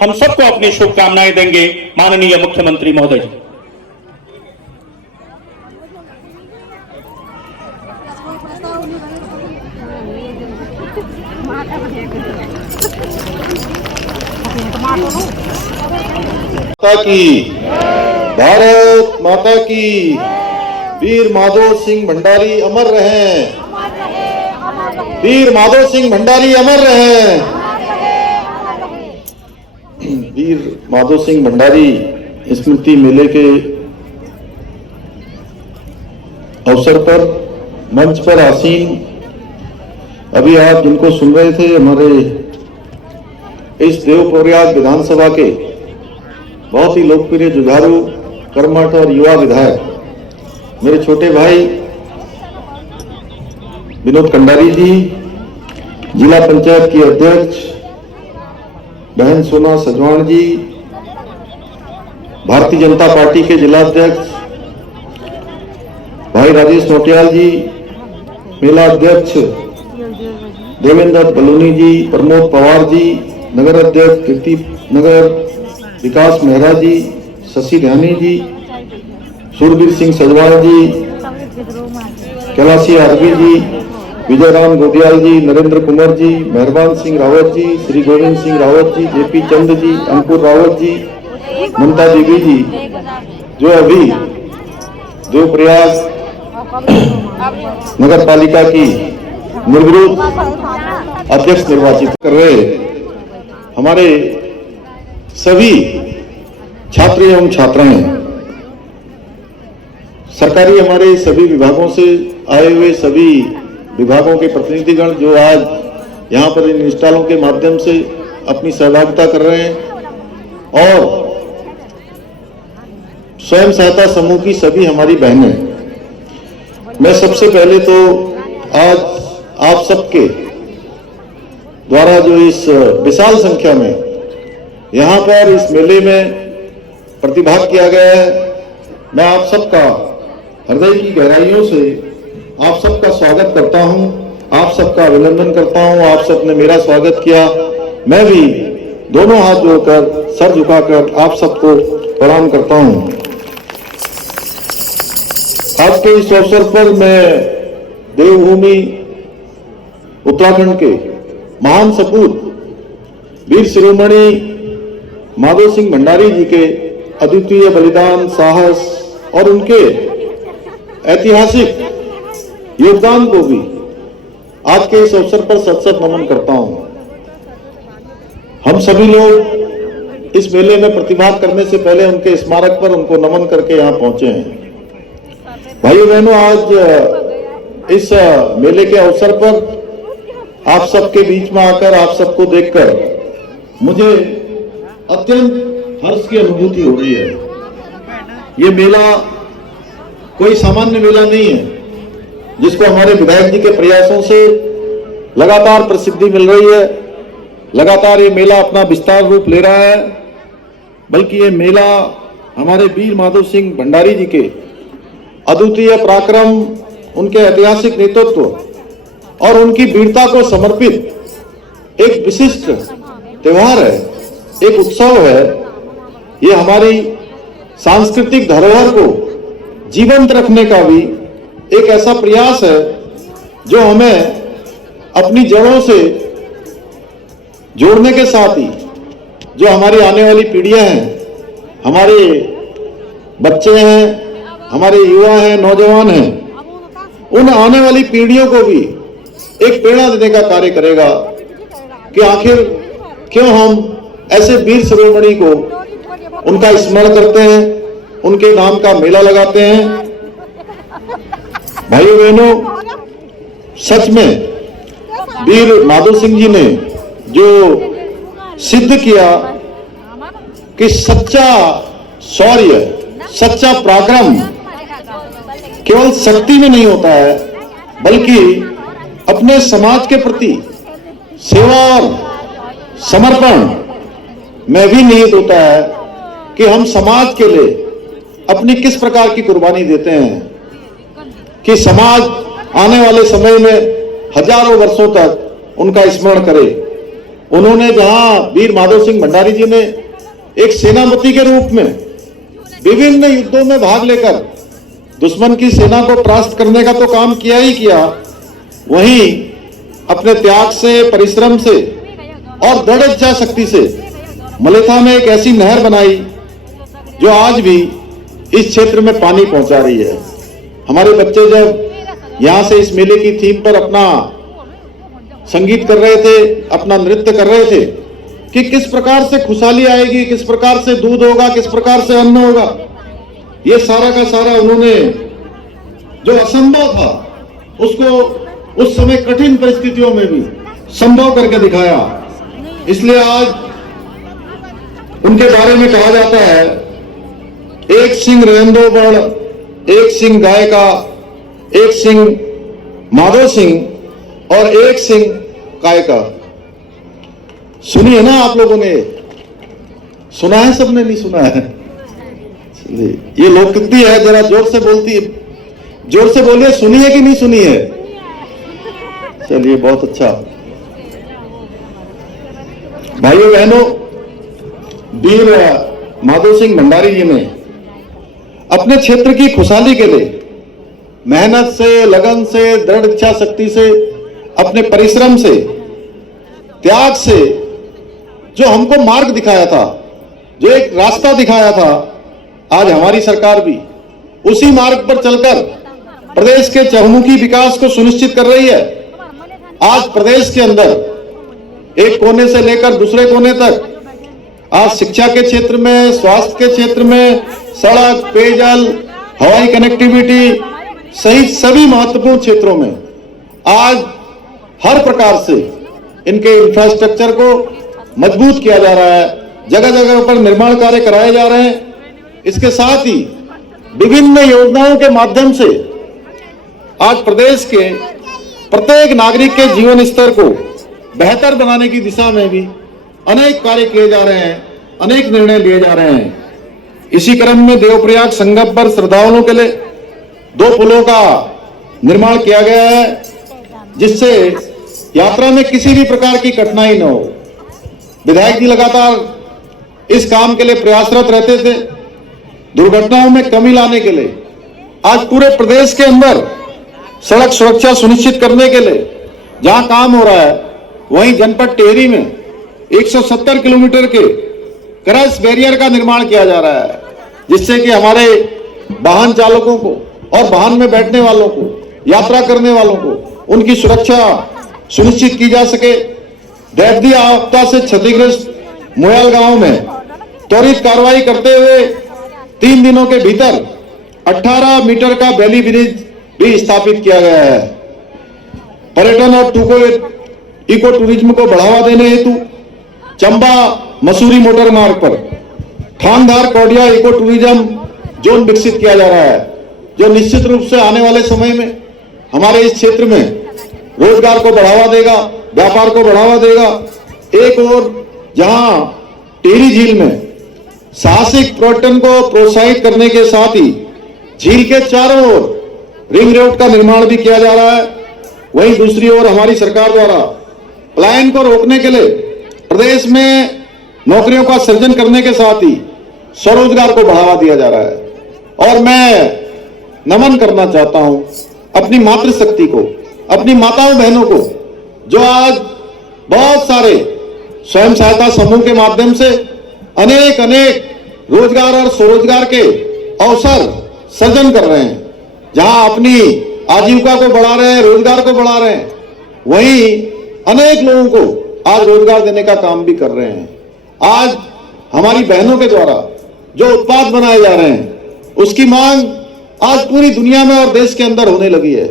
हम सबको अपनी शुभकामनाएं देंगे माननीय मुख्यमंत्री महोदय जी। माता की, भारत माता की, वीर माधो सिंह भंडारी अमर रहें, वीर माधो सिंह भंडारी अमर रहें। वीर माधो सिंह भंडारी स्मृति मेले के अवसर पर मंच पर आसीन अभी आप जिनको सुन रहे थे, हमारे इस देवप्रयाग विधानसभा के बहुत ही लोकप्रिय जुझारू कर्मठ और युवा विधायक मेरे छोटे भाई विनोद कंडारी जी, जिला पंचायत की अध्यक्ष बहन सोना सजवाण जी, भारतीय जनता पार्टी के जिला अध्यक्ष भाई राजेश नोटियाल जी, मेला अध्यक्ष देवेंद्र बलूनी जी, प्रमोद पवार जी, नगर अध्यक्ष कीर्ति नगर विकास मेहरा जी, शशि ध्यानी जी, सुरबीर सिंह सजवाण जी, कैलाशी आरबी जी, विजय राम गोदियाल जी, नरेंद्र कुमार जी, मेहरबान सिंह रावत जी, श्री गोविंद सिंह रावत जी, जेपी चंद जी, अंकुर रावत जी, ममता देवी जी, जो अभी देवप्रयाग नगर पालिका की निर्विरोध अध्यक्ष निर्वाचित कर रहे हमारे सभी छात्र एवं छात्राएं, सरकारी हमारे सभी विभागों से आए हुए सभी विभागों के प्रतिनिधिगण जो आज यहाँ पर इन स्टॉलों के माध्यम से अपनी सहभागिता कर रहे हैं, और स्वयं सहायता समूह की सभी हमारी बहनें। मैं सबसे पहले तो आज आप सबके द्वारा जो इस विशाल संख्या में यहाँ पर इस मेले में प्रतिभाग किया गया है, मैं आप सबका हृदय की गहराइयों से आप सबका स्वागत करता हूं, आप सबका अभिनंदन करता हूं। आप सबने मेरा स्वागत किया, मैं भी दोनों हाथ जोड़कर सर झुकाकर आप सबको प्रणाम करता हूं। आज के इस अवसर पर मैं देवभूमि उत्तराखंड के महान सपूत वीर शिरोमणि माधो सिंह भंडारी जी के अद्वितीय बलिदान, साहस और उनके ऐतिहासिक योगदान को भी आज के इस अवसर पर सत सत नमन करता हूं। हम सभी लोग इस मेले में प्रतिभाग करने से पहले उनके स्मारक पर उनको नमन करके यहां पहुंचे हैं। भाइयों बहनों, आज इस मेले के अवसर पर आप सबके बीच में आकर आप सबको देखकर मुझे अत्यंत हर्ष की अनुभूति हो रही है। ये मेला कोई सामान्य मेला नहीं है, जिसको हमारे विधायक जी के प्रयासों से लगातार प्रसिद्धि मिल रही है, लगातार ये मेला अपना विस्तार रूप ले रहा है, बल्कि ये मेला हमारे वीर माधो सिंह भंडारी जी के अद्वितीय पराक्रम, उनके ऐतिहासिक नेतृत्व और उनकी वीरता को समर्पित एक विशिष्ट त्योहार है, एक उत्सव है। ये हमारी सांस्कृतिक धरोहर को जीवंत रखने का भी एक ऐसा प्रयास है जो हमें अपनी जड़ों से जोड़ने के साथ ही जो हमारी आने वाली पीढ़ियां हैं, हमारे बच्चे हैं, हमारे युवा हैं, नौजवान हैं, उन आने वाली पीढ़ियों को भी एक प्रेरणा देने का कार्य करेगा कि आखिर क्यों हम ऐसे वीर शिरोमणि को उनका स्मरण करते हैं, उनके नाम का मेला लगाते हैं। भाइयों बहनों, सच में वीर माधो सिंह जी ने जो सिद्ध किया कि सच्चा शौर्य, सच्चा पराक्रम केवल शक्ति में नहीं होता है, बल्कि अपने समाज के प्रति सेवा और समर्पण में भी निहित होता है कि हम समाज के लिए अपनी किस प्रकार की कुर्बानी देते हैं कि समाज आने वाले समय में हजारों वर्षों तक उनका स्मरण करे। उन्होंने जहां वीर माधव सिंह भंडारी जी ने एक सेनापति के रूप में विभिन्न युद्धों में भाग लेकर दुश्मन की सेना को परास्त करने का तो काम किया ही किया, वहीं अपने त्याग से, परिश्रम से और दृढ़ इच्छा शक्ति से मलेथा में एक ऐसी नहर बनाई जो आज भी इस क्षेत्र में पानी पहुंचा रही है। हमारे बच्चे जब यहां से इस मेले की थीम पर अपना संगीत कर रहे थे, अपना नृत्य कर रहे थे कि किस प्रकार से खुशहाली आएगी, किस प्रकार से दूध होगा, किस प्रकार से अन्न होगा, ये सारा का सारा उन्होंने जो असंभव था उसको उस समय कठिन परिस्थितियों में भी संभव करके दिखाया। इसलिए आज उनके बारे में कहा जाता है, एक सिंह रहंदो बड़, एक सिंह गाय का, एक सिंह माधो सिंह और एक सिंह काय का। सुनी है ना आप लोगों ने? सुना है? सबने नहीं सुना है? ये लोकगीति है, जरा जोर से जोर से बोलिए, सुनी है कि नहीं सुनी है? चलिए, बहुत अच्छा। भाइयों बहनों, वीर माधव सिंह भंडारी जी ने अपने क्षेत्र की खुशहाली के लिए मेहनत से, लगन से, दृढ़ इच्छा शक्ति से, अपने परिश्रम से, त्याग से जो हमको मार्ग दिखाया था, जो एक रास्ता दिखाया था, आज हमारी सरकार भी उसी मार्ग पर चलकर प्रदेश के चहुमुखी विकास को सुनिश्चित कर रही है। आज प्रदेश के अंदर एक कोने से लेकर दूसरे कोने तक, आज शिक्षा के क्षेत्र में, स्वास्थ्य के क्षेत्र में, सड़क, पेयजल, हवाई कनेक्टिविटी सहित सभी महत्वपूर्ण क्षेत्रों में आज हर प्रकार से इनके इंफ्रास्ट्रक्चर को मजबूत किया जा रहा है। जगह जगह पर निर्माण कार्य कराए जा रहे हैं। इसके साथ ही विभिन्न योजनाओं के माध्यम से आज प्रदेश के प्रत्येक नागरिक के जीवन स्तर को बेहतर बनाने की दिशा में भी अनेक कार्य किए जा रहे हैं, अनेक निर्णय लिए जा रहे हैं। इसी क्रम में देवप्रयाग संगम पर श्रद्धालुओं के लिए 2 पुलों का निर्माण किया गया है, जिससे यात्रा में किसी भी प्रकार की कठिनाई न हो। विधायक जी लगातार इस काम के लिए प्रयासरत रहते थे। दुर्घटनाओं में कमी लाने के लिए आज पूरे प्रदेश के अंदर सड़क सुरक्षा सुनिश्चित करने के लिए जहां काम हो रहा है, वहीं जनपद टिहरी में 170 किलोमीटर के क्रॉस बैरियर का निर्माण किया जा रहा है, जिससे कि हमारे वाहन चालकों को और वाहन में बैठने वालों को, यात्रा करने वालों को उनकी सुरक्षा सुनिश्चित की जा सके। दैवीय आपदा से क्षतिग्रस्त मोयाल गांव में त्वरित कार्रवाई करते हुए 3 दिनों के भीतर 18 मीटर का बैली ब्रिज भी स्थापित किया गया है। पर्यटन और इको टूरिज्म को बढ़ावा देने हेतु चंबा मसूरी मोटर मार्ग पर थानधार कौडिया इको टूरिज्म जोन विकसित किया जा रहा है, जो निश्चित रूप से आने वाले समय में हमारे इस क्षेत्र में रोजगार को बढ़ावा देगा, व्यापार को बढ़ावा देगा। एक और जहां टिहरी झील में साहसिक पर्यटन को प्रोत्साहित करने के साथ ही झील के चारों ओर रिंग रोड का निर्माण भी किया जा रहा है, वहीं दूसरी ओर हमारी सरकार द्वारा पलायन को रोकने के लिए प्रदेश में नौकरियों का सृजन करने के साथ ही स्वरोजगार को बढ़ावा दिया जा रहा है। और मैं नमन करना चाहता हूं अपनी मातृशक्ति को, अपनी माताओं बहनों को, जो आज बहुत सारे स्वयं सहायता समूह के माध्यम से अनेक रोजगार और स्वरोजगार के अवसर सृजन कर रहे हैं, जहां अपनी आजीविका को बढ़ा रहे हैं, रोजगार को बढ़ा रहे हैं, वहीं अनेक लोगों को आज रोजगार देने का काम भी कर रहे हैं। आज हमारी बहनों के द्वारा जो उत्पाद बनाए जा रहे हैं, उसकी मांग आज पूरी दुनिया में और देश के अंदर होने लगी है।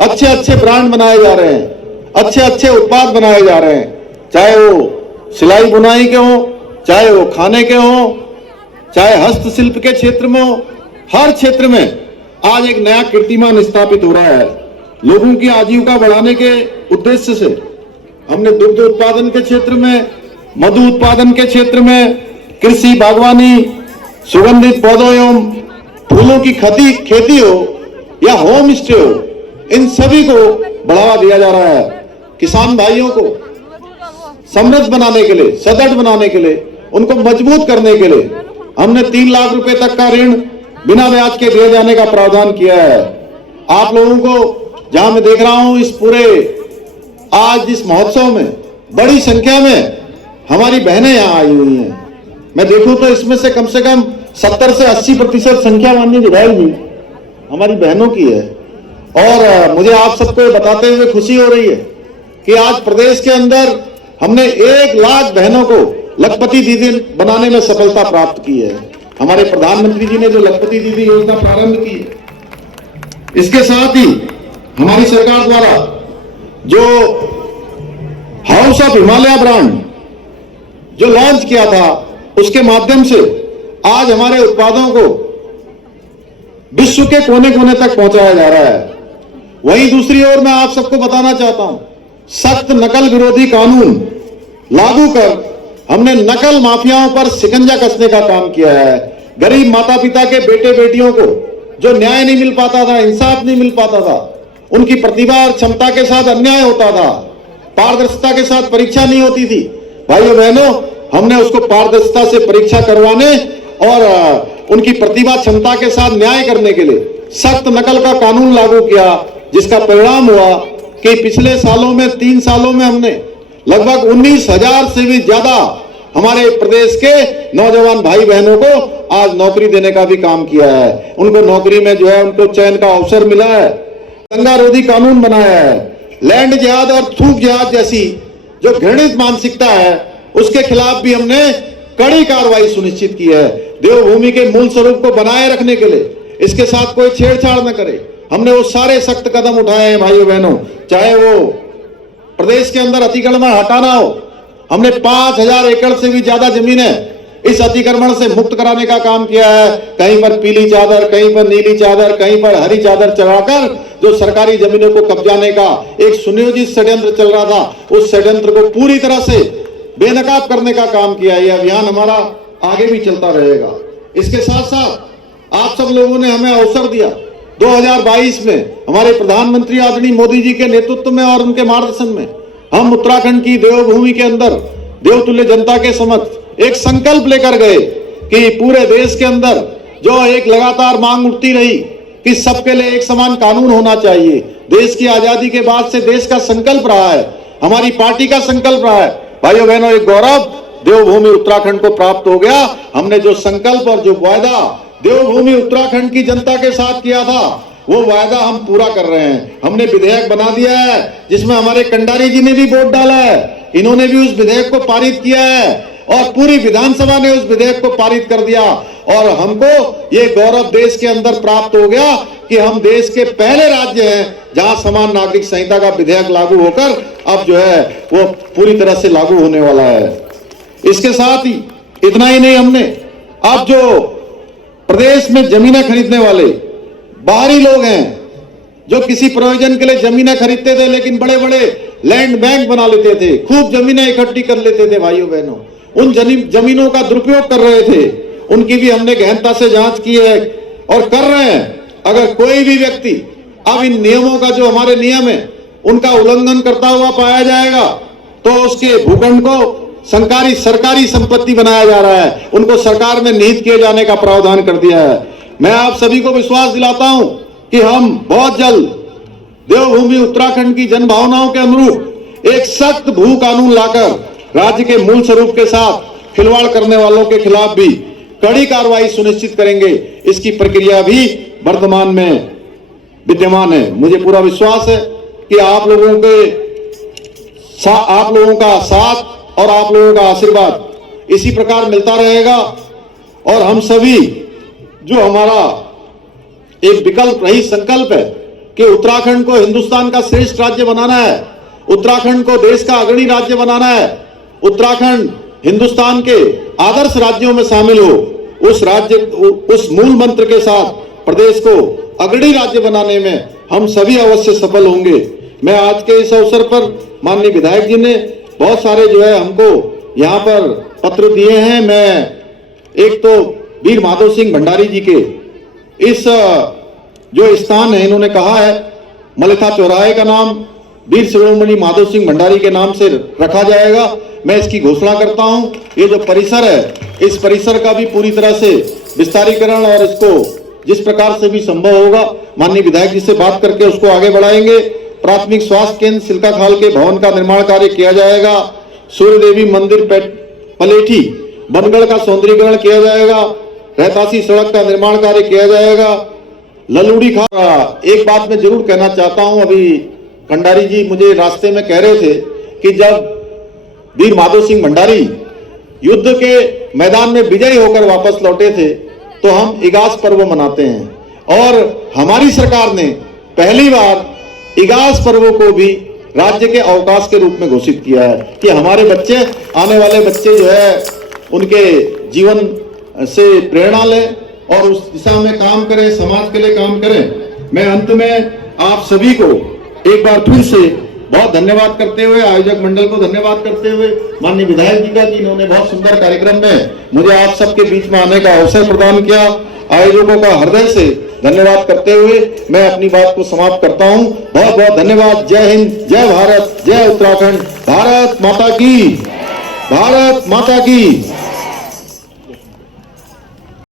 अच्छे ब्रांड बनाए जा रहे हैं, अच्छे उत्पाद बनाए जा रहे हैं, चाहे वो सिलाई बुनाई के हो, चाहे वो खाने के हो, चाहे हस्तशिल्प के क्षेत्र में हो। हर क्षेत्र में आज एक नया कीर्तिमान स्थापित हो रहा है। लोगों की आजीविका बढ़ाने के उद्देश्य से हमने दुग्ध उत्पादन के क्षेत्र में, मधु उत्पादन के क्षेत्र में, कृषि, बागवानी, सुगंधित पौधों एवं फूलों की खेती हो या होम स्टे हो, इन सभी को बढ़ावा दिया जा रहा है। किसान भाइयों को समृद्ध बनाने के लिए, सदृढ़ बनाने के लिए, उनको मजबूत करने के लिए हमने 3 लाख रुपए तक का ऋण बिना ब्याज के दिए जाने का प्रावधान किया है। आप लोगों को जहां मैं देख रहा हूं, इस पूरे आज इस महोत्सव में बड़ी संख्या में हमारी बहनें यहां आई हुई हैं। मैं देखूं तो इसमें से कम 70 से 80% संख्या माननीय विधायक जी हमारी बहनों की है। और मुझे आप सबको बताते हुए खुशी हो रही है कि आज प्रदेश के अंदर हमने 1 लाख बहनों को लखपति दीदी बनाने में सफलता प्राप्त की है। हमारे प्रधानमंत्री जी ने जो लखपति दीदी योजना प्रारंभ की है, इसके साथ ही हमारी सरकार द्वारा जो हाउस ऑफ हिमालय ब्रांड जो लॉन्च किया था, उसके माध्यम से आज हमारे उत्पादों को विश्व के कोने कोने तक पहुंचाया जा रहा है। वहीं दूसरी ओर मैं आप सबको बताना चाहता हूं, सख्त नकल विरोधी कानून लागू कर हमने नकल माफियाओं पर शिकंजा कसने का काम किया है। गरीब माता पिता के बेटे बेटियों को जो न्याय नहीं मिल पाता था, इंसाफ नहीं मिल पाता था, उनकी प्रतिभा और क्षमता के साथ अन्याय होता था, पारदर्शिता के साथ परीक्षा नहीं होती थी, भाइयों बहनों, हमने उसको पारदर्शिता से परीक्षा करवाने और उनकी प्रतिभा क्षमता के साथ न्याय करने के लिए सख्त नकल का कानून लागू किया, जिसका परिणाम हुआ कि पिछले सालों में 3 सालों में हमने लगभग 19,000 से भी ज्यादा हमारे प्रदेश के नौजवान भाई बहनों को आज नौकरी देने का भी काम किया है। उनको नौकरी में जो है उनको चयन का अवसर मिला है। दंगा रोधी कानून बनाया है। लैंड जिहाद और थूक जिहाद जैसी जो घृणित मानसिकता है, उसके खिलाफ भी हमने कड़ी कार्रवाई सुनिश्चित की है। देवभूमि के मूल स्वरूप को बनाए रखने के लिए इसके साथ कोई छेड़छाड़ न करे, हमने वो सारे सख्त कदम उठाए हैं भाइयों बहनों। चाहे वो प्रदेश के अंदर अतिक्रमण हटाना हो, हमने 5,000 एकड़ से भी ज्यादा जमीनें इस अतिक्रमण से मुक्त कराने का काम किया है। कहीं पर पीली चादर, कहीं पर नीली चादर, कहीं पर हरी चादर चढ़ाकर जो सरकारी जमीनों को कब्जाने का एक सुनियोजित षड्यंत्र चल रहा था, उस षड्यंत्र को पूरी तरह से बेनकाब करने का काम किया है। यह अभियान हमारा आगे भी चलता रहेगा। इसके साथ साथ आप सब लोगों ने हमें अवसर दिया 2022 में हमारे प्रधानमंत्री आदरणीय मोदी जी के नेतृत्व में और उनके मार्गदर्शन में हम उत्तराखंड की देवभूमि के अंदर देवतुल्य जनता के समक्ष एक संकल्प लेकर गए कि पूरे देश के अंदर जो एक लगातार मांग उठती रही कि सबके लिए एक समान कानून होना चाहिए। देश की आजादी के बाद से देश का संकल्प रहा है, हमारी पार्टी का संकल्प रहा है। भाइयों बहनों, एक गौरव देवभूमि उत्तराखंड को प्राप्त हो गया। हमने जो संकल्प और जो वायदा देवभूमि उत्तराखंड की जनता के साथ किया था, वो वायदा हम पूरा कर रहे हैं। हमने विधेयक बना दिया है जिसमें हमारे कंडारी जी ने भी वोट डाला है, इन्होंने भी उस विधेयक को पारित किया है और पूरी विधानसभा ने उस विधेयक को पारित कर दिया। और हमको ये गौरव देश के अंदर प्राप्त हो गया कि हम देश के पहले राज्य हैं जहां समान नागरिक संहिता का विधेयक लागू होकर अब जो है वो पूरी तरह से लागू होने वाला है। इसके साथ ही इतना ही नहीं, हमने अब जो प्रदेश में जमीनें खरीदने वाले बाहरी लोग हैं जो किसी प्रयोजन के लिए जमीनें खरीदते थे, लेकिन बड़े बड़े लैंड बैंक बना लेते थे, खूब जमीनें इकट्ठी कर लेते थे, भाइयों बहनों, उन जमीनों का दुरुपयोग कर रहे थे, उनकी भी हमने गहनता से जांच की है और कर रहे हैं। अगर कोई भी व्यक्ति अब इन नियमों का, जो हमारे नियम है, उनका उल्लंघन करता हुआ पाया जाएगा तो उसके भूखंड को सरकारी संपत्ति बनाया जा रहा है, उनको सरकार में निहित किए जाने का प्रावधान कर दिया है। मैं आप सभी को विश्वास दिलाता हूं कि हम बहुत जल्द देवभूमि उत्तराखंड की जनभावनाओं के अनुरूप एक सख्त भू कानून लाकर राज्य के मूल स्वरूप के साथ खिलवाड़ करने वालों के खिलाफ भी कड़ी कार्रवाई सुनिश्चित करेंगे। इसकी प्रक्रिया भी वर्तमान में विद्यमान है। मुझे पूरा विश्वास है कि आप लोगों का साथ और आप लोगों का आशीर्वाद इसी प्रकार मिलता रहेगा और हम सभी जो हमारा एक विकल्प रही संकल्प है कि उत्तराखंड को हिंदुस्तान का श्रेष्ठ राज्य बनाना है, उत्तराखंड को देश का अग्रणी राज्य बनाना है, उत्तराखंड हिंदुस्तान के आदर्श राज्यों में शामिल हो, उस मूल मंत्र के साथ प्रदेश को अग्रणी राज्य बनाने में हम सभी अवश्य सफल होंगे। मैं आज के इस अवसर पर माननीय विधायक जी ने बहुत सारे जो है हमको यहाँ पर पत्र दिए हैं। मैं एक तो वीर माधव सिंह भंडारी जी के इस जो स्थान है, इन्होंने कहा है मलेथा चौराहे का नाम वीर शिरोमणि माधव सिंह भंडारी के नाम से रखा जाएगा। मैं इसकी घोषणा करता हूं। ये जो परिसर है, इस परिसर का भी पूरी तरह से विस्तारीकरण और इसको जिस प्रकार से भी संभव होगा माननीय विधायक जी से बात करके उसको आगे बढ़ाएंगे। प्राथमिक स्वास्थ्य केंद्र सिल्का खाल के भवन का निर्माण कार्य किया जाएगा। सूर्य देवी मंदिर पलेठी बनगढ़ का सौंदर्यीकरण किया जाएगा। रहतासी सड़क का निर्माण कार्य किया जाएगा। ललूड़ी खाल, एक बात मैं जरूर कहना चाहता हूं, अभी भंडारी जी मुझे रास्ते में कह रहे थे कि जब वीर माधो सिंह भंडारी युद्ध के मैदान में विजयी होकर वापस लौटे थे तो हम इगास पर्व मनाते हैं और हमारी सरकार ने पहली बार इगास पर्व को भी राज्य के अवकाश के रूप में घोषित किया है कि हमारे बच्चे, आने वाले बच्चे जो है उनके जीवन से प्रेरणा लें और उस दिशा में काम करें, समाज के लिए काम करें। मैं अंत में आप सभी को एक बार फिर से बहुत धन्यवाद करते हुए, आयोजक मंडल को धन्यवाद करते हुए, माननीय विधायक जी का कि इन्होंने बहुत सुंदर कार्यक्रम में मुझे आप सबके बीच में आने का अवसर प्रदान किया। आयोजकों का हृदय से धन्यवाद करते हुए मैं अपनी बात को समाप्त करता हूं। बहुत बहुत धन्यवाद। जय हिंद, जय भारत, जय उत्तराखंड। भारत माता की, भारत माता की।